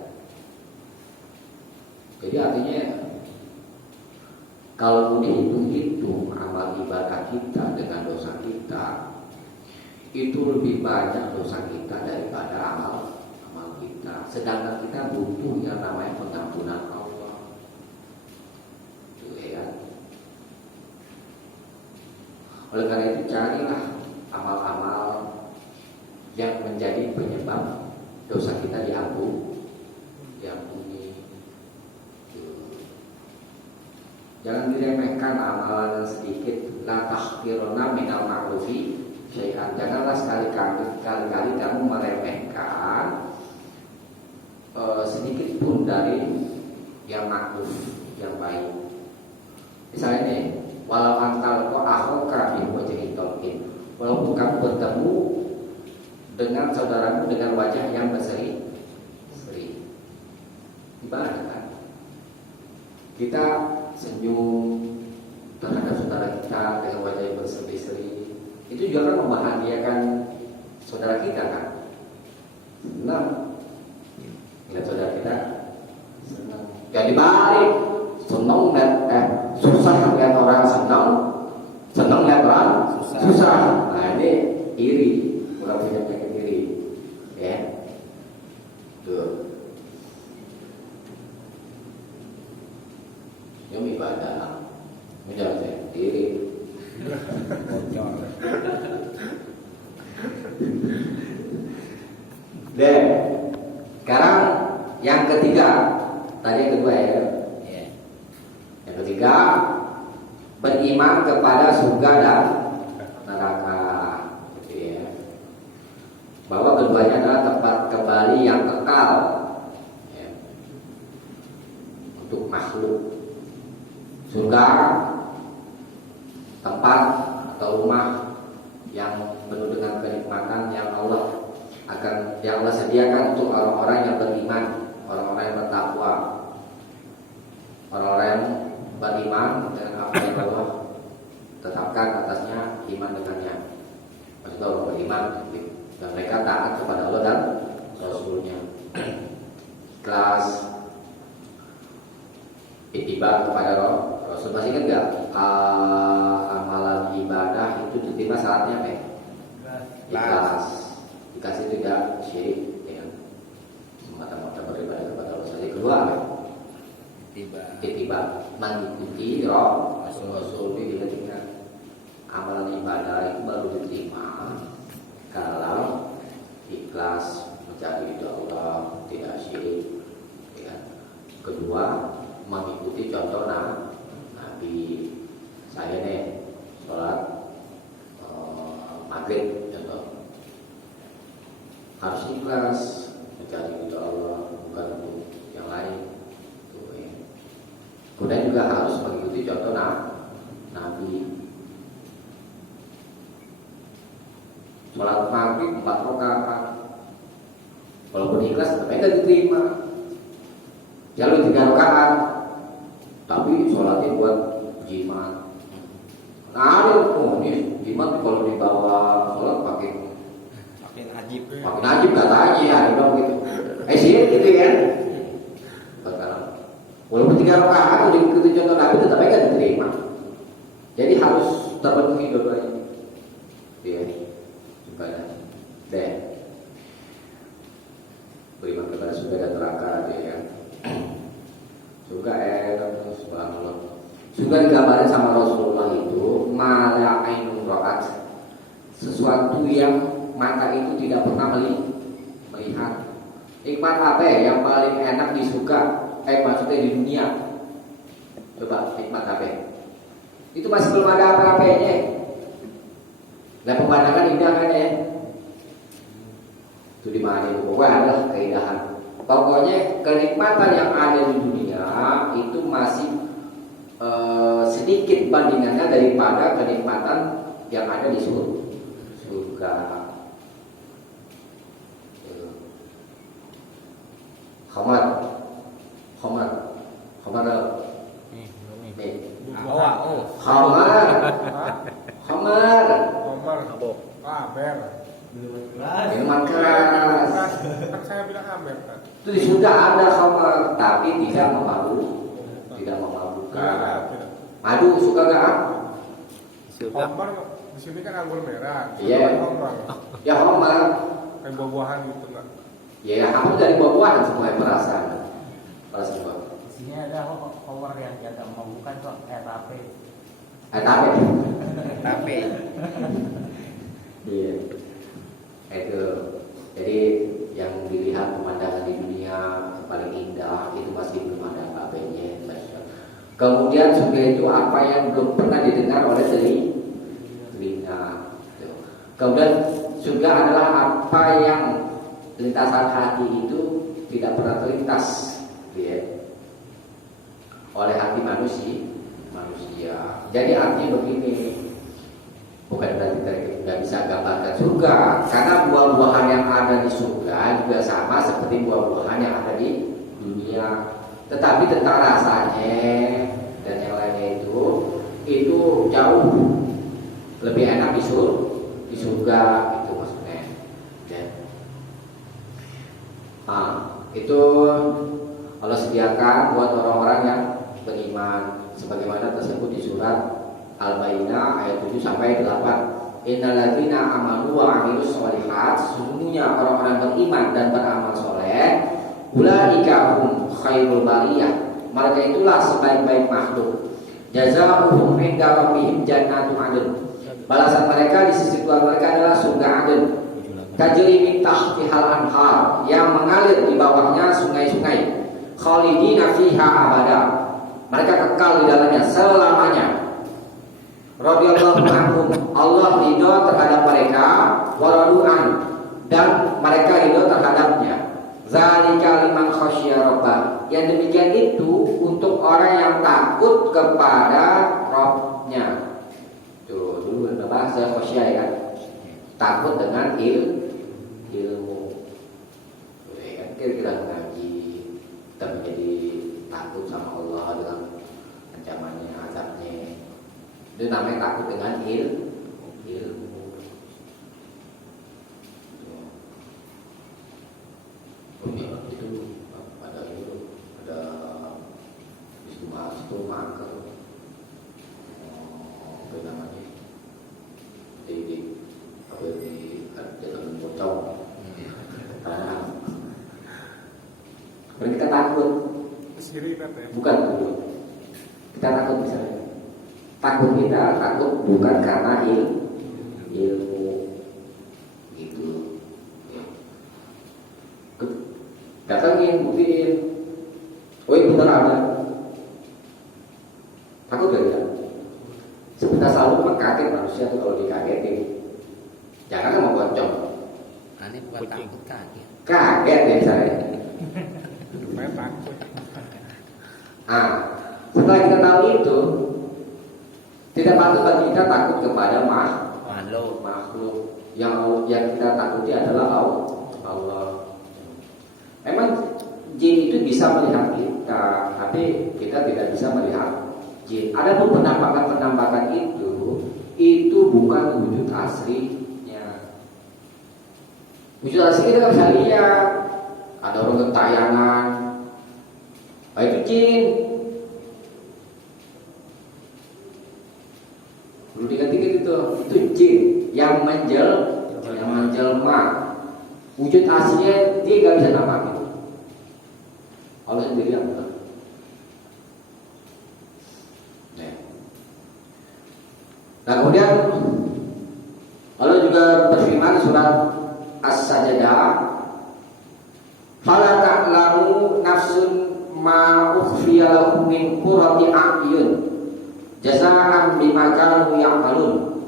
Jadi artinya kalau dihitung-hitung amal ibadah kita dengan dosa kita, itu lebih banyak dosa kita daripada amal kita. Sedangkan kita butuh yang namanya pengampunan Allah. Itu ya. Oleh karena itu carilah amal-amal yang menjadi penyebab dosa kita diampuni. Jangan diremehkan amalan yang sedikit. La tahqiruna minal ma'rufi syai'an. Janganlah sekali-kali kamu meremehkan sedikit pun dari yang ma'ruf, yang baik. Misalnya nih, walau antal ko akhoka bi wajhin talqin. Walaupun kamu bertemu dengan saudaramu dengan wajah yang berseri. Ibadah kan? Kita senyum terhadap saudara kita dengan wajah yang berseri-seri, itu juga kan membahagiakan saudara kita kan. Senang lihat saudara kita, senang. Jadi balik, senang lihat susah lihat orang senang lihat orang susah. Nah ini iri, bukan punya penyakit iri, ya. Tuh. Yang ibadah menjaga diri. Bocor. Dan sekarang yang ketiga, tadi yang kedua ya. Ya. Yang ketiga, beriman kepada surga dan neraka. Gitu ya. Bahwa keduanya adalah tempat kembali yang kekal ya, untuk makhluk. Surga tempat atau rumah yang penuh dengan kenikmatan yang Allah sediakan untuk orang-orang yang beriman, orang-orang yang bertakwa, orang-orang yang beriman dengan apa yang Allah tetapkan atasnya, iman dengannya. Maksudnya orang beriman dan mereka taat kepada Allah dan Rasulnya. Kelas ittiba kepada Rasul. Masih ingat gak amalan ibadah itu diterima syaratnya apa? Ikhlas. Ikhlas itu tidak syirik dengan semata-mata beribadah kepada Allah saja. Kedua apa? Ittiba mengikuti Rasul. Itu ketika amalan ibadah itu baru diterima kalau ikhlas mencari ridho Allah, tidak syirik ya. Kedua, mengikuti contoh Nabi. Saya nih sholat maghrib contoh, harus ikhlas mencari ridho Allah, bukan untuk yang lain. Tuh, ya. Kemudian juga harus mengikuti contoh Nabi. Sholat maghrib 4 rakaat, walaupun ikhlas tapi tidak diterima. Jalur 3 rakaat, tapi sholatnya buat jimat. Nah, ini jimat kalau dibawa sholat pakai makin ajib katanya, ada dong gitu. Sih gitu kan? Walaupun 3 rakaat udah ikuti contoh Nabi tetap aja diterima. Jadi harus terpenuhi dua-duanya. Ya, ibadah. Dan beriman kepada surga dan neraka, ya. Surga subhanallah. Surga digambarkan sama Rasulullah itu mala ainun ra'at, sesuatu yang mata itu tidak pernah melihat. Nikmat apa ya yang paling enak di surga? Maksudnya di dunia. Coba nikmat apa? Itu masih belum ada apa-apanya. Nah, pemandangan indah kan ya. adalah keindahan. Pokoknya kenikmatan yang ada di dunia itu masih sedikit bandingannya daripada kenikmatan yang ada di surga. Khamar. Nih. Awak, oh. Khamar. Omar. Mabok. Amer. Minuman keras. Kan saya bilang Amer kan. Itu di surga ada khamar, tapi tidak memabukkan. Madu suka gak? Surga. Omar di sini kan anggur merah. Iya. Omar. Ya khamar. Kayak buah-buahan gitu kan. Ya kamu dari buah-buahan semua perasaan. Perasaan. Di sini ada power yang tidak memabukkan kok, tape. Tapi iya. Itu. Jadi yang dilihat pemandangan di dunia paling indah itu masih belum ada apa-apanya. Kemudian juga itu apa yang belum pernah didengar oleh telinga. Kemudian juga adalah apa yang lintasan hati itu tidak pernah terlintas, ya, oleh hati manusia. Jadi artinya begini, bukan berarti kita tidak bisa gambarkan surga, karena buah-buahan yang ada di surga juga sama seperti buah-buahan yang ada di dunia. Tetapi tentang rasanya dan yang lainnya itu jauh lebih enak di surga, itu maksudnya. Ya. Itu Allah sediakan buat orang-orang yang beriman, sebagaimana tersebut di surat Al-Baqarah ayat 7 sampai 8. Innalladzina amanu wa 'amilus sholihat, sesungguhnya orang-orang beriman dan beramal soleh, ulaika hum khairul bariyah, mereka itulah sebaik-baik makhluk. Jazaohum 'inda rabbihim jannatu 'adn, balasan mereka di sisi Tuhan mereka adalah surga Aden. Tajri min tahtihal anhar, yang mengalir di bawahnya sungai-sungai. Khalidina fiha abada, mereka kekal di dalamnya selamanya. Radhiyallahu anhum, Allah ridho terhadap mereka, waradu'an, dan mereka ridho terhadapnya. Zalika liman khasyiya rabbah, yang demikian itu untuk orang yang takut kepada Rabb-nya. Tuh, dulu ada bahasa khasyiya ya kan? Takut dengan ilmu. Ya kan, kira-kira ngaji kita menjadi takut sama Allah dengan ancamannya, azabnya. Itu namanya takut dengan ilmu. Itu ada stoma ke apa namanya di dalam pocong. Kita takut. Siri kan ya. Bukan takut. Kita takut misalnya. Takut bukan karena ilmu gitu. Ya. Datangin, buktiin. Oh ini benar ada. Takut gak ya? Sebentar selalu kaget manusia tuh kalau dikagetin. Jangan sama pocong. Aneh bukan takut kaget. Kaget ya misalnya. Supaya takut. Setelah kita tahu itu, tidak patut bagi kita takut kepada makhluk. Yang kita takuti adalah Allah. Memang jin itu bisa melihat kita, tapi kita tidak bisa melihat jin. Adapun penampakan itu bukan wujud aslinya. Wujud asli kita nggak bisa lihat. Ada orang gentayangan, itu jin. Perlu diganti itu jin yang menjelma. Wujud aslinya dia nggak bisa nampakin. Allah sendiri yang benar. Nah kemudian Allah juga berfirman surat As-Sajdah, fala ta'lamu nafsun ma ukhfiya lahum min qurrati a'yun jazaa'an bima kanu ya'malun.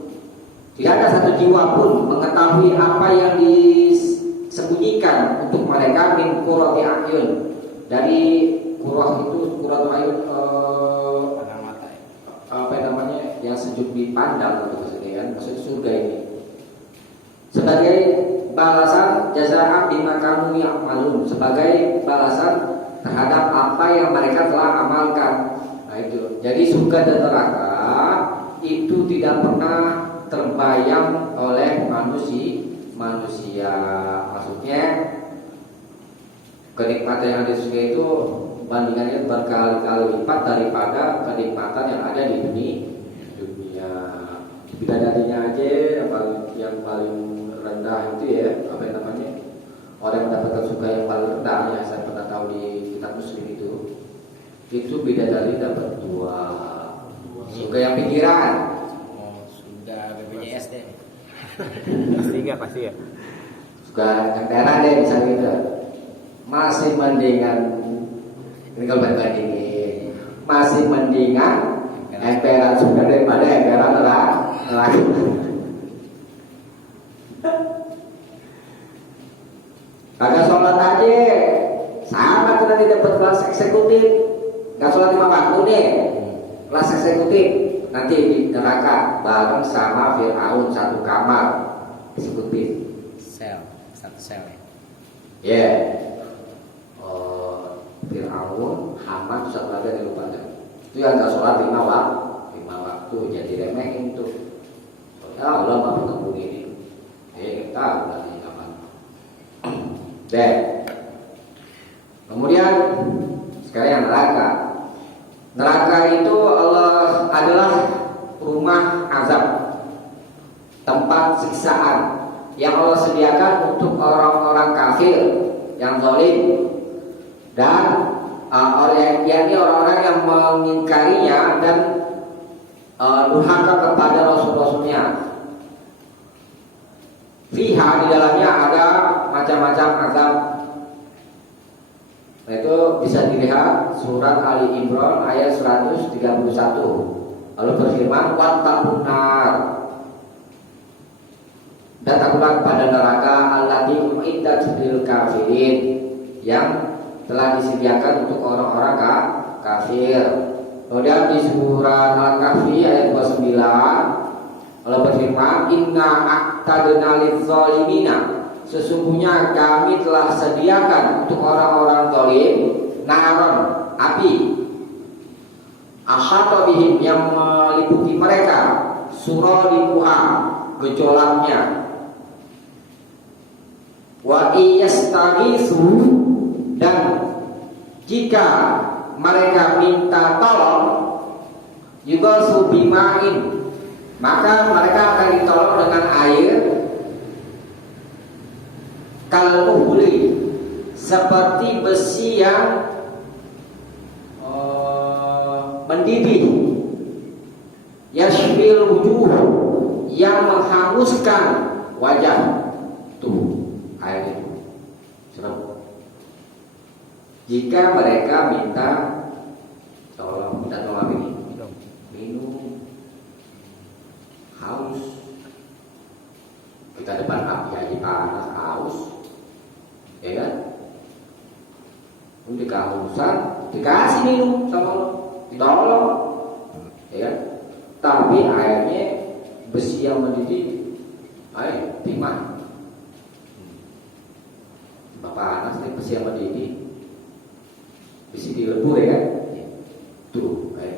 Tidak ada satu jiwa pun mengetahui apa yang sembunyikan untuk mereka min qurrati ayun, dari qurrah itu qurratu ayun, Padang mata ya. apa namanya, yang sejuk dipandang gitu maksudnya kan, maksud surga ini sebagai balasan jazaa bima kanu ya'malun, sebagai balasan terhadap apa yang mereka telah amalkan. Nah itu, jadi surga dan neraka itu tidak pernah terbayang oleh manusia. Maksudnya kenikmatan yang ada di surga itu bandingannya berkali-kali lipat daripada kenikmatan yang ada di dunia. Bidadarinya aja yang paling rendah itu ya, apa yang namanya, orang yang mendapatkan surga yang paling rendah, yang saya pernah tahu di kitab Muslim itu bidadari dapat 2 surga yang pikiran. Oh, sudah BPJS deh. Pasti enggak pasti ya. Surga yang daerah deh misalnya gitu, masih mendingan, ini kalau bandingin, masih mendingan emperan surga daripada emperan neraka. Kagak sholat aja sama tuh nanti dapat kelas eksekutif. Gak sholat 5 waktu deh, kelas eksekutif nanti di neraka bareng sama Fir'aun satu kamar eksekutif. Satu sel ya. Ya, Fir'aun, Haman, satu lagi yang lupa deh. Itu yang gak sholat 5 waktu jadi remehin tuh. Ya Allah mau ketemu ini, kita udah di kapan. Deh. Kemudian sekarang yang neraka. Neraka itu Allah adalah rumah azab, tempat siksaan yang Allah sediakan untuk orang-orang kafir yang zalim dan orang yang mengingkarinya dan durhaka kepada rasul-rasulnya. Fiha, di dalamnya ada macam-macam azab. Nah, itu bisa dilihat surat Ali Imran ayat 131. Lalu berfirman, wattaqun nar, dan takutlah kepada neraka allati uiddat lil kafirin, yang telah disediakan untuk orang-orang kafir. Kemudian di surat Al-Kahfi ayat 29 Allah berfirman, inna a'tadna liz-zalimina, sesungguhnya kami telah sediakan untuk orang-orang zalim naron, api, ahata bihim, yang meliputi mereka, suradiquha, gejolaknya, wa iyastaghisu, dan jika mereka minta tolong, juga subimain, maka mereka akan ditolong dengan air, kalmuhli, seperti besi yang mendidih, yashfil wujuh, yang menghanguskan wajah. Tuh air itu serem. Jika mereka minta tolong ini, minum, haus, kita depan api aja panas, haus, ya kan? Udah kehausan, dikasih minum sama Allah, ditolong, ya kan? Tapi airnya besi yang mendidih, air timah, panas nih, besi yang mendidih, besi dilebur, ya kan? Tuh air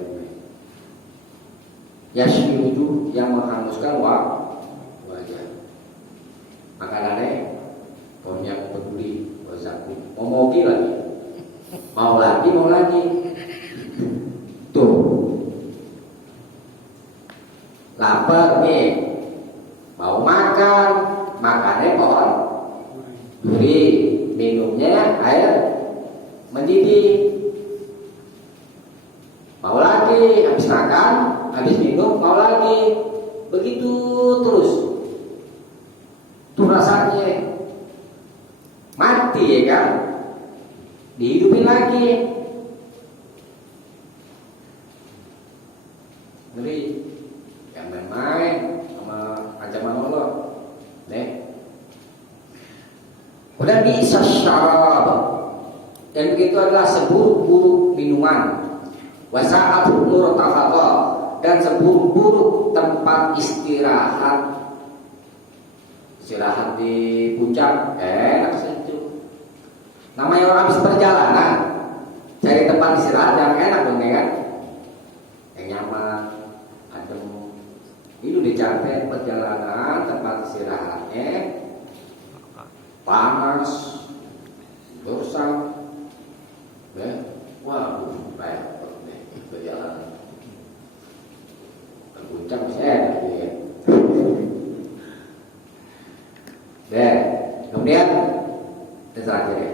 yashmi wujuh, yang menghanguskan wajah. Makanannya konyak, peduli, wazaku, mau lagi, mau lagi. Tuh lapar nih, mau makan, makannya pohon duri, minumnya air mendidih. Mau lagi, habis makan, habis minum, mau lagi, begitu terus. Tuh rasanya mati, ya kan? Dihidupin lagi. Ngeri, jangan main-main sama ancaman Allah. Nih, Kemudian bisa syarab, dan begitu adalah seburuk-buruk minuman. Wasa'atul murtafaqah, dan seburuk-buruk tempat istirahat. Istirahat di puncak enak sejuk. Namanya orang habis perjalanan, cari tempat istirahat yang enak dong ya kan, yang nyaman, adem. Itu dicari perjalanan tempat istirahatnya panas, gersang, waduh, repot nih perjalanan. Ke puncak masih enak gitu ya. Dan kemudian terakhir ya.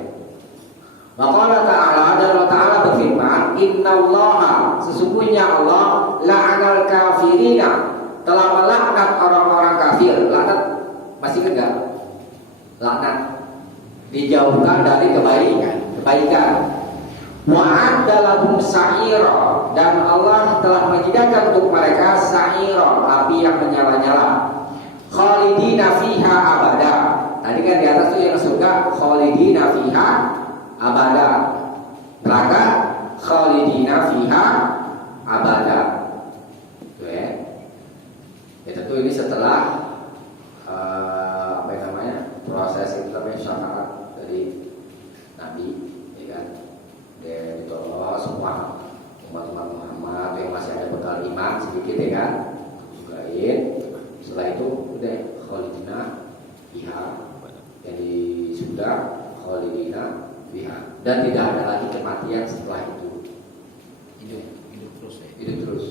Maka Allah Ta'ala, dan Allah Ta'ala berfirman, Innallaha, sesungguhnya Allah la'anal kafirina, telah melaknat orang-orang kafir. Laknat masih enggak? Laknat dijauhkan dari kebaikan. Wa'adda lahum sa'ira, dan Allah telah menyediakan untuk mereka sa'ira, api yang menyala-nyala. Khalidina fiha abada. Tadi kan di atas itu yang surga khalidina fiha abada. Neraka khalidina fiha abada. Itu ya. Ya tentu ini setelah proses itu namanya syafaat dari Nabi, ya kan? Dia ditolong semua umat-umat Muhammad yang masih ada bekal iman sedikit, ya kan? Jugain. Setelah itu udah khalidina fiha, jadi sudah khalidina fiha, dan tidak ada lagi kematian setelah itu. Hidup terus ya. Hidup terus.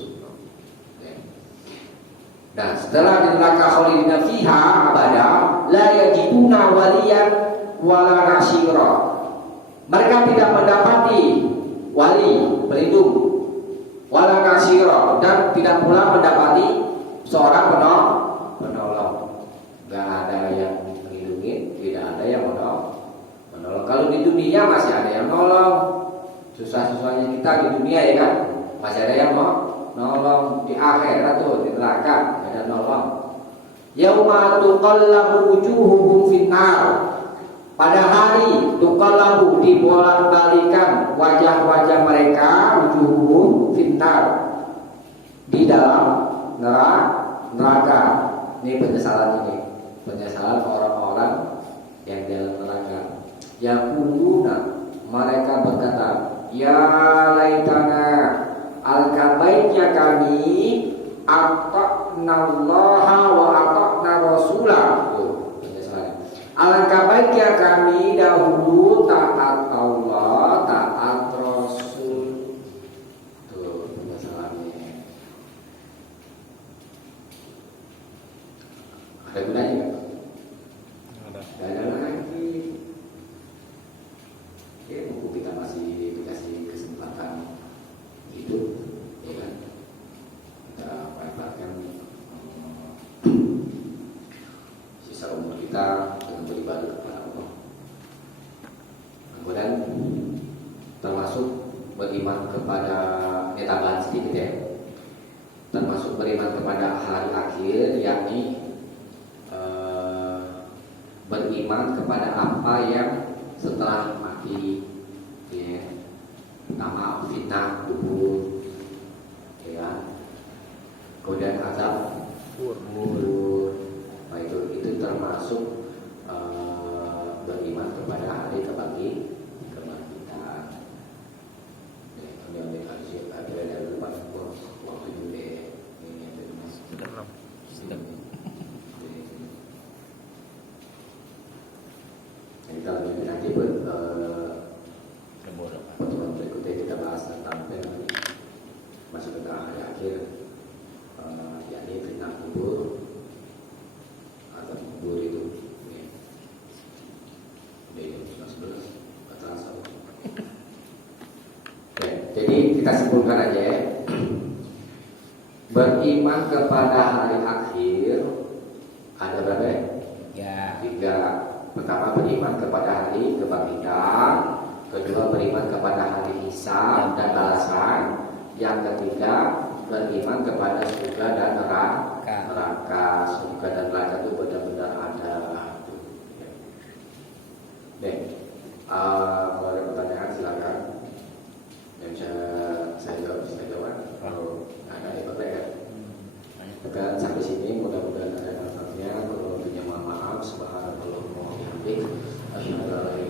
Nah, setelah di neraka khalidina fiha abada, la yajiduna waliyan wala nasyira. Mereka tidak mendapati wali pelindung, wala nasyira, dan tidak pula mendapati seorang penolong. Gak ada yang melindungi, tidak ada yang menolong. Kalau di dunia masih ada yang nolong. Susah-susahnya kita di dunia, ya kan, masih ada yang nolong. Di akhirat tuh, di neraka ada nolong. Yauma tuqallabu wujuhuhum finnar, pada hari tuqallabu dibolak-balikan wajah-wajah mereka, wujuhuhum finnar, di dalam neraka. Ini penyesalan orang-orang yang di dalam neraka. Yaquluna, mereka berkata, ya laitana, alangkah baiknya kami ata'nallaha wa ata'na rasulah. Alangkah baiknya kami dahulu taat Allah, taat Rasul. Tuh penyesalannya. Ada gunanya nggak? Tidak ada lagi. Ya, mumpung kita masih dikasih kesempatan hidup, ya kan, kita manfaatkan sisa umur kita dengan beribadah kepada Allah. Kemudian termasuk beriman kepada, ini tambahan sedikit ya, termasuk beriman kepada hari akhir, yakni beriman kepada apa yang setelah mati, ya. Pertama fitnah kubur, ya. Kemudian azab kubur. Nah, itu termasuk beriman kepada hari kebangkitan. Ya, kemudian akhirnya dari depan waktu juga ini sedang. Kita lanjutkan nanti pertemuan berikutnya, kita bahas tentang masuk ke hari akhir, yakni fitnah kubur atau kubur itu. Udah 11 terasa. Oke, jadi kita simpulkan aja ya. Beriman kepada hari akhir ada berapa ya? 3. Pertama, beriman kepada hari kebangkitan. Kedua, beriman kepada hari hisab dan balasan. Yang ketiga, beriman kepada surga dan neraka. Surga dan neraka itu benar-benar ada. Deh, kalau ada pertanyaan silakan. Yang bisa saya jawab, saya jawab. Kalau nggak ada, ya boleh ya. Dan sampai sini mudah-mudahan ada manfaatnya. Kalau punya mohon maaf, subhanallah wa bihamdihi, asyhadu an la